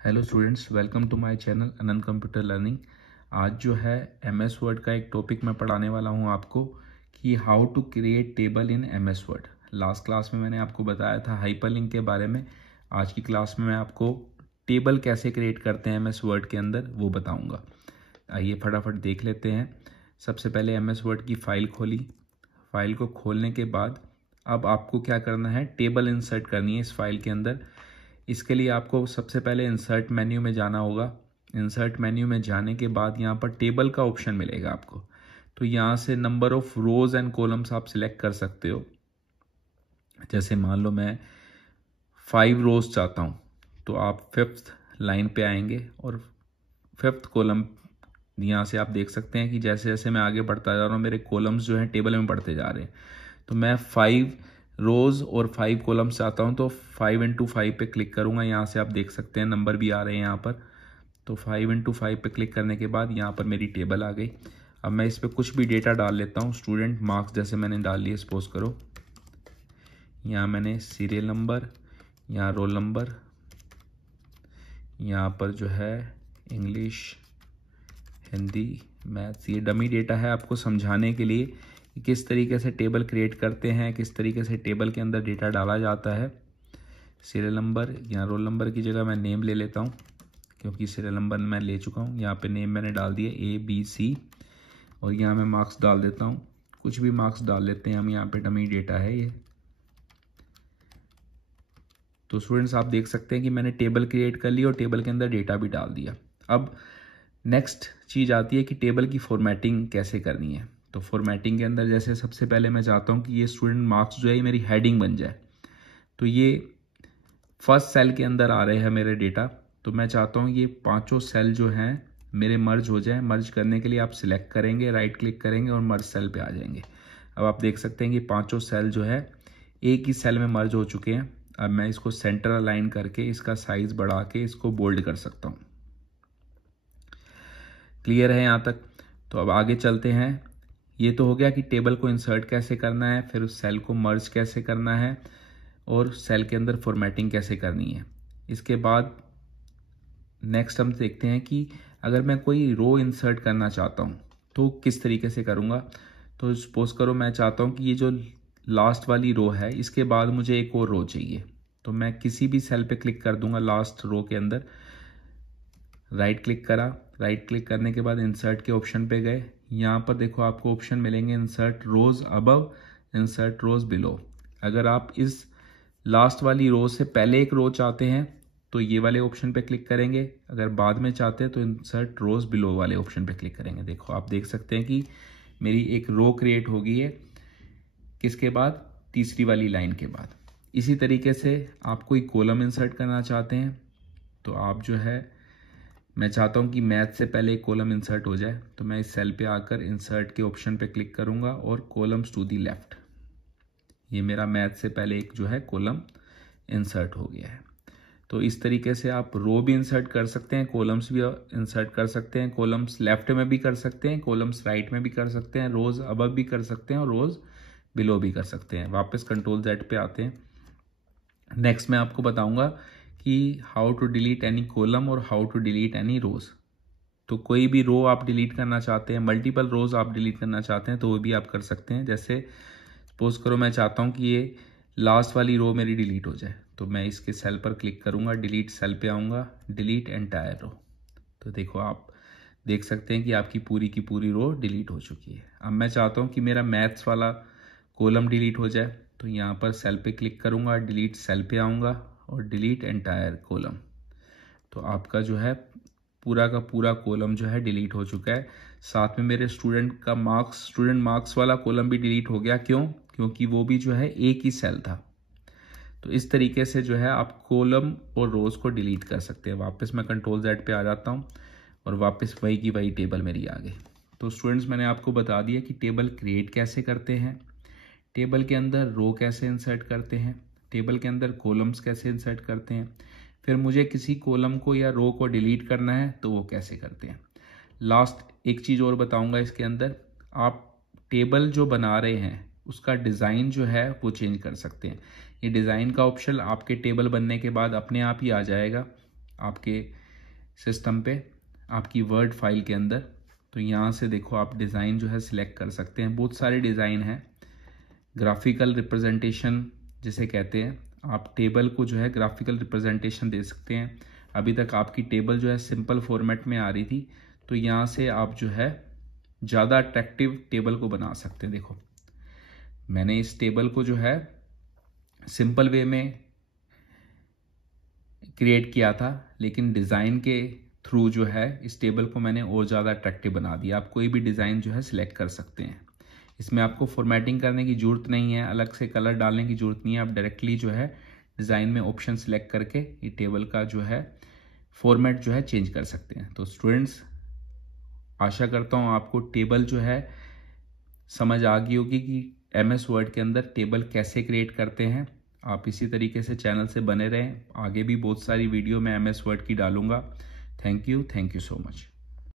Hello students, welcome to my channel Anant computer learning. आज जो है एमएस वर्ड का एक टॉपिक मैं पढ़ाने वाला हूं आपको कि how to create table in MS Word. Last class में मैंने आपको बताया था हाइपरलिंक के बारे में। आज की क्लास में मैं आपको टेबल कैसे क्रिएट करते हैं एमएस वर्ड के अंदर वो बताऊंगा। आइए फटाफट देख लेते हैं। सबसे पहले एमएस वर्ड की फ़ाइल खोली। फाइल को खोलने के बाद अब आपको क्या करना है, टेबल इंसर्ट करनी है इस फाइल के अंदर। इसके लिए आपको सबसे पहले इंसर्ट मेन्यू में जाना होगा। इंसर्ट मेन्यू में जाने के बाद यहाँ पर टेबल का ऑप्शन मिलेगा आपको। तो यहाँ से number of rose and columns आप सिलेक्ट कर सकते हो। जैसे मान लो मैं 5 रोज चाहता हूँ, तो आप 5th लाइन पे आएंगे और 5th कॉलम यहाँ से आप देख सकते हैं कि जैसे जैसे मैं आगे बढ़ता जा रहा हूँ मेरे कॉलम्स जो हैं टेबल में बढ़ते जा रहे हैं। तो मैं 5 रोज और 5 कॉलम्स चाहता हूँ, तो 5 × 5 पे क्लिक करूँगा। यहाँ से आप देख सकते हैं नंबर भी आ रहे हैं यहाँ पर। तो 5 × 5 पे क्लिक करने के बाद यहाँ पर मेरी टेबल आ गई। अब मैं इस पर कुछ भी डेटा डाल लेता हूँ। स्टूडेंट मार्क्स जैसे मैंने डाल लिए, सपोज करो। यहाँ मैंने सीरियल नंबर, यहाँ रोल नंबर, यहाँ पर जो है इंग्लिश, हिंदी, मैथ्स। ये डमी डेटा है आपको समझाने के लिए कि किस तरीके से टेबल क्रिएट करते हैं, किस तरीके से टेबल के अंदर डेटा डाला जाता है। सीरियल नंबर, यहाँ रोल नंबर की जगह मैं नेम ले लेता हूँ क्योंकि सीरियल नंबर मैं ले चुका हूँ। यहाँ पे नेम मैंने डाल दिया ABC और यहाँ मैं मार्क्स डाल देता हूँ। कुछ भी मार्क्स डाल लेते हैं हम, यहाँ पे डमी डेटा है ये। तो स्टूडेंट्स आप देख सकते हैं कि मैंने टेबल क्रिएट कर ली और टेबल के अंदर डेटा भी डाल दिया। अब नेक्स्ट चीज़ आती है कि टेबल की फॉर्मेटिंग कैसे करनी है। तो फॉर्मेटिंग के अंदर जैसे सबसे पहले मैं चाहता हूँ कि ये स्टूडेंट मार्क्स जो है मेरी हेडिंग बन जाए। तो ये फर्स्ट सेल के अंदर आ रहे हैं मेरे डेटा। तो मैं चाहता हूँ ये 5 सेल जो हैं मेरे मर्ज हो जाए। मर्ज करने के लिए आप सिलेक्ट करेंगे, राइट क्लिक करेंगे और मर्ज सेल पे आ जाएंगे। अब आप देख सकते हैं कि 5 सेल जो है एक ही सेल में मर्ज हो चुके हैं। अब मैं इसको सेंटर अलाइन करके इसका साइज बढ़ा के इसको बोल्ड कर सकता हूँ। क्लियर है यहाँ तक? तो अब आगे चलते हैं। ये तो हो गया कि टेबल को इंसर्ट कैसे करना है, फिर उस सेल को मर्ज कैसे करना है और सेल के अंदर फॉर्मेटिंग कैसे करनी है। इसके बाद नेक्स्ट हम देखते हैं कि अगर मैं कोई रो इंसर्ट करना चाहता हूँ तो किस तरीके से करूँगा। तो सपोज करो मैं चाहता हूँ कि ये जो लास्ट वाली रो है इसके बाद मुझे एक और रो चाहिए। तो मैं किसी भी सेल पे क्लिक कर दूंगा लास्ट रो के अंदर, राइट क्लिक करा। राइट क्लिक करने के बाद इंसर्ट के ऑप्शन पे गए। यहाँ पर देखो आपको ऑप्शन मिलेंगे इंसर्ट रोज अबव, इंसर्ट रोज बिलो। अगर आप इस लास्ट वाली रो से पहले एक रो चाहते हैं तो ये वाले ऑप्शन पे क्लिक करेंगे। अगर बाद में चाहते हैं तो इंसर्ट रोज बिलो वाले ऑप्शन पे क्लिक करेंगे। देखो आप देख सकते हैं कि मेरी एक रो क्रिएट हो गई है। किसके बाद? तीसरी वाली लाइन के बाद। इसी तरीके से आप कोई कॉलम इंसर्ट करना चाहते हैं तो आप जो है, मैं चाहता हूं कि मैथ से पहले एक कॉलम इंसर्ट हो जाए। तो मैं इस सेल पे आकर इंसर्ट के ऑप्शन पे क्लिक करूंगा और कॉलम्स टू दी लेफ्ट। ये मेरा मैथ से पहले एक जो है कॉलम इंसर्ट हो गया है। तो इस तरीके से आप रो भी इंसर्ट कर सकते हैं, कॉलम्स भी इंसर्ट कर सकते हैं। कॉलम्स लेफ्ट में भी कर सकते हैं, कॉलम्स राइट में भी कर सकते हैं, रोज अबव भी कर सकते हैं और रोज बिलो भी कर सकते हैं। वापस Ctrl+Z पे आते हैं। नेक्स्ट मैं आपको बताऊंगा कि how to delete any column और how to delete any rows. तो कोई भी रो आप डिलीट करना चाहते हैं, मल्टीपल रोज आप डिलीट करना चाहते हैं तो वो भी आप कर सकते हैं। जैसे सपोज करो मैं चाहता हूं कि ये लास्ट वाली रो मेरी डिलीट हो जाए, तो मैं इसके सेल पर क्लिक करूंगा, डिलीट सेल पे आऊंगा, डिलीट एंटायर रो। तो देखो आप देख सकते हैं कि आपकी पूरी की पूरी रो डिलीट हो चुकी है। अब मैं चाहता हूं कि मेरा मैथ्स वाला कॉलम डिलीट हो जाए, तो यहाँ पर सेल पे क्लिक करूंगा, डिलीट सेल पे आऊंगा और डिलीट एंटायर कॉलम। तो आपका जो है पूरा का पूरा कॉलम जो है डिलीट हो चुका है। साथ में मेरे स्टूडेंट मार्क्स वाला कॉलम भी डिलीट हो गया। क्यों? क्योंकि वो भी जो है एक ही सेल था। तो इस तरीके से जो है आप कॉलम और रोज को डिलीट कर सकते हैं। वापस मैं Ctrl+Z पे आ जाता हूँ और वापस वही की वही टेबल मेरी आ गई। तो स्टूडेंट्स मैंने आपको बता दिया कि टेबल क्रिएट कैसे करते हैं, टेबल के अंदर रो कैसे इंसर्ट करते हैं, टेबल के अंदर कॉलम्स कैसे इंसर्ट करते हैं, फिर मुझे किसी कॉलम को या रो को डिलीट करना है तो वो कैसे करते हैं। लास्ट एक चीज़ और बताऊंगा इसके अंदर, आप टेबल जो बना रहे हैं उसका डिज़ाइन जो है वो चेंज कर सकते हैं। ये डिज़ाइन का ऑप्शन आपके टेबल बनने के बाद अपने आप ही आ जाएगा। आपके सिस्टम पे, आपकी वर्ड फाइल के अंदर। तो यहाँ से देखो आप डिज़ाइन जो है सिलेक्ट कर सकते हैं। बहुत सारे डिज़ाइन हैं। ग्राफिकल रिप्रेजेंटेशन जिसे कहते हैं, आप टेबल को जो है ग्राफिकल रिप्रेजेंटेशन दे सकते हैं। अभी तक आपकी टेबल जो है सिंपल फॉर्मेट में आ रही थी, तो यहाँ से आप जो है ज़्यादा अट्रैक्टिव टेबल को बना सकते हैं। देखो मैंने इस टेबल को जो है सिंपल वे में क्रिएट किया था, लेकिन डिज़ाइन के थ्रू जो है इस टेबल को मैंने और ज़्यादा अट्रैक्टिव बना दिया। आप कोई भी डिज़ाइन जो है सिलेक्ट कर सकते हैं। इसमें आपको फॉर्मेटिंग करने की ज़रूरत नहीं है, अलग से कलर डालने की ज़रूरत नहीं है। आप डायरेक्टली जो है डिज़ाइन में ऑप्शन सिलेक्ट करके ये टेबल का जो है फॉर्मेट जो है चेंज कर सकते हैं। तो स्टूडेंट्स, आशा करता हूँ आपको टेबल जो है समझ आ गई होगी कि MS वर्ड के अंदर टेबल कैसे क्रिएट करते हैं। आप इसी तरीके से चैनल से बने रहें। आगे भी बहुत सारी वीडियो मैं MS वर्ड की डालूंगा। Thank you so much.